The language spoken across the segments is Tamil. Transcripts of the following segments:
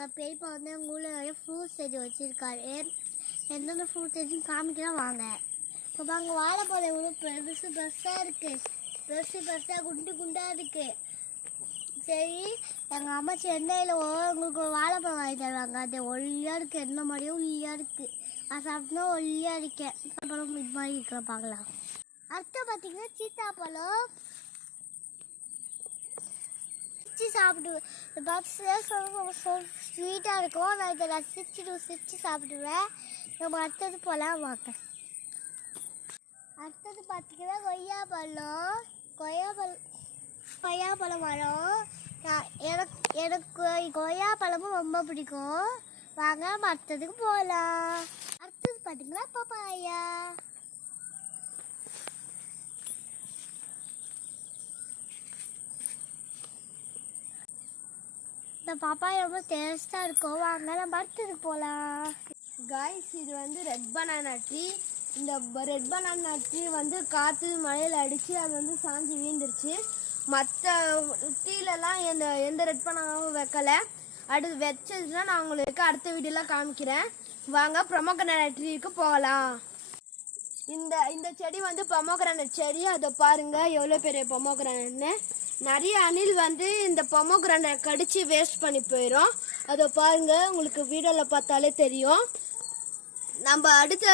எங்கள் பெரியப்பா வந்து எங்கள் ஊரில் நிறைய ஃப்ரூட்ஸ் செடி வச்சுருக்காரு. எந்தெந்த ஃப்ரூட் செடியும் காமிக்கலாம் வாங்க. இப்போ பாருங்க, வாழைப்பழம் எவ்வளோ பெருசு பெருசாக இருக்குது, பெருசு பெருசாக குண்டு குண்டாக இருக்குது. சரி, எங்கள் அம்மா சென்னையில் உங்களுக்கு ஒரு வாழைப்பழம் வாங்கி தருவாங்க. அது ஒல்லியாக இருக்குது, என்ன மாதிரியும் ஒல்லியாக இருக்குது. நான் சாப்பிட்டா ஒல்லியாக இருக்கேன். பழம் இது மாதிரி இருக்கிற பார்க்கலாம். அடுத்து பார்த்தீங்கன்னா சீத்தாப்பழம் சாப்பிடுவேன். ஸ்வீட்டாக இருக்கும். நான் இதை ரசிச்சு சாப்பிடுவேன். நம்ம அடுத்தது போகலாம் வாங்க. அடுத்தது பார்த்தீங்கன்னா கொய்யாப்பழம் மரம். எனக்கு கொய்யாப்பழமும் ரொம்ப பிடிக்கும். வாங்க அடுத்ததுக்கு போகலாம். அடுத்தது பார்த்தீங்கன்னா பப்பாயா. இந்த பப்பாயா ரொம்ப டேஸ்ட்டாக இருக்கும். வாங்க நம்ம அடுத்ததுக்கு போகலாம். காய்ஸ், இது வந்து ரெட் பனானா ட்ரீ. இந்த ரெட் பனானா ட்ரீ வந்து காற்று மழையில் அடித்து அது வந்து சாஞ்சி வீழ்ந்துருச்சு. மற்ற டீலெலாம் எந்த ரெட் பனானாவும் வைக்கலை. அடுத்து வச்சதுன்னா நான் உங்களுக்கு அடுத்த வீடியோலாம் காமிக்கிறேன். வாங்க பொமோகிரானேட் ட்ரீக்கு போகலாம். இந்த செடி வந்து பொமோகிரானேட் செடி. அதை பாருங்கள் எவ்வளோ பெரிய பொமோகிரானேட்னு. நிறைய அணில் வந்து இந்த பொமோகிரானேட் கடிச்சு வேஸ்ட் பண்ணி போயிடும். அதை பாருங்க, உங்களுக்கு வீடியோவில் பார்த்தாலே தெரியும். நம்ம அடுத்த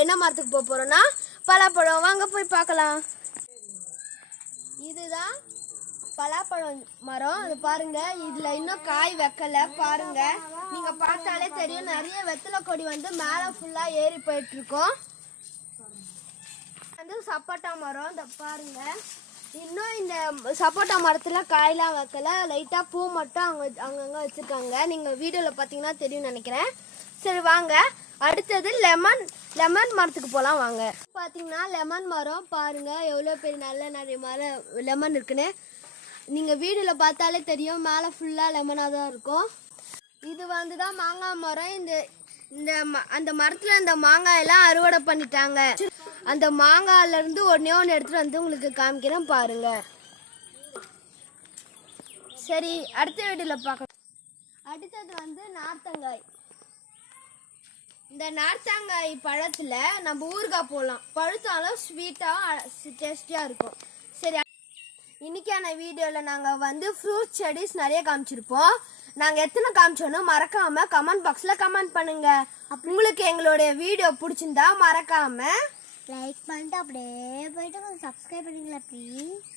என்ன மரத்துக்கு போக போறோம்னா பலாப்பழம். வாங்க போய் பார்க்கலாம். இதுதான் பலாப்பழம் மரம். அது பாருங்க, இதுல இன்னும் காய் வைக்கல. பாருங்க, நீங்க பார்த்தாலே தெரியும். நிறைய வெத்தலை கொடி வந்து மேல ஃபுல்லா ஏறி போயிட்டு இருக்கோம். வந்து சப்போட்டா மரம். இந்த பாருங்க, இன்னும் இந்த சப்போட்டா மரத்துல காயெல்லாம் வைக்கல. லைட்டா பூ மட்டும் அங்கங்க வச்சிருக்காங்க. நீங்க வீடியோல பாத்தீங்கன்னா தெரியும் நினைக்கிறேன். சரி வாங்க, அடுத்தது லெமன் மரத்துக்கு போகலாம் வாங்க. பார்த்தீங்கன்னா லெமன் மரம் பாருங்க எவ்வளோ பெரிய நிறைய மரம் லெமன் இருக்குன்னு. நீங்கள் வீடியோவில் பார்த்தாலே தெரியும். மேலே ஃபுல்லாக லெமனாக தான் இருக்கும். இது வந்து தான் மாங்காய் மரம். அந்த மரத்தில் இந்த மாங்காயெல்லாம் அறுவடை பண்ணிட்டாங்க. அந்த மாங்காயிலேருந்து ஒன்று எடுத்துகிட்டு வந்து உங்களுக்கு காமிக்கிறேன் பாருங்க. சரி, அடுத்த வீடியோவில் பார்க்கலாம். அடுத்தது வந்து நார்த்தங்காய். இந்த நார்த்தங்காய் பழத்துல நம்ம ஊறுகாய் போடலாம். பழுத்தாலும் ஸ்வீட்டா டேஸ்டியா இருக்கும். சரி, இன்னைக்கான வீடியோல நாங்க வந்து ஃப்ரூட் செடிஸ் நிறைய காமிச்சிருப்போம். நாங்க எத்தனை காமிச்சோன்னு மறக்காம கமெண்ட் பாக்ஸ்ல கமெண்ட் பண்ணுங்க. உங்களுக்கு எங்களுடைய வீடியோ பிடிச்சிருந்தா மறக்காம லைக் பண்ணிட்டு அப்படியே போயிட்டு சப்ஸ்கிரைப் பண்ணிக்கலாம் ப்ளீஸ்.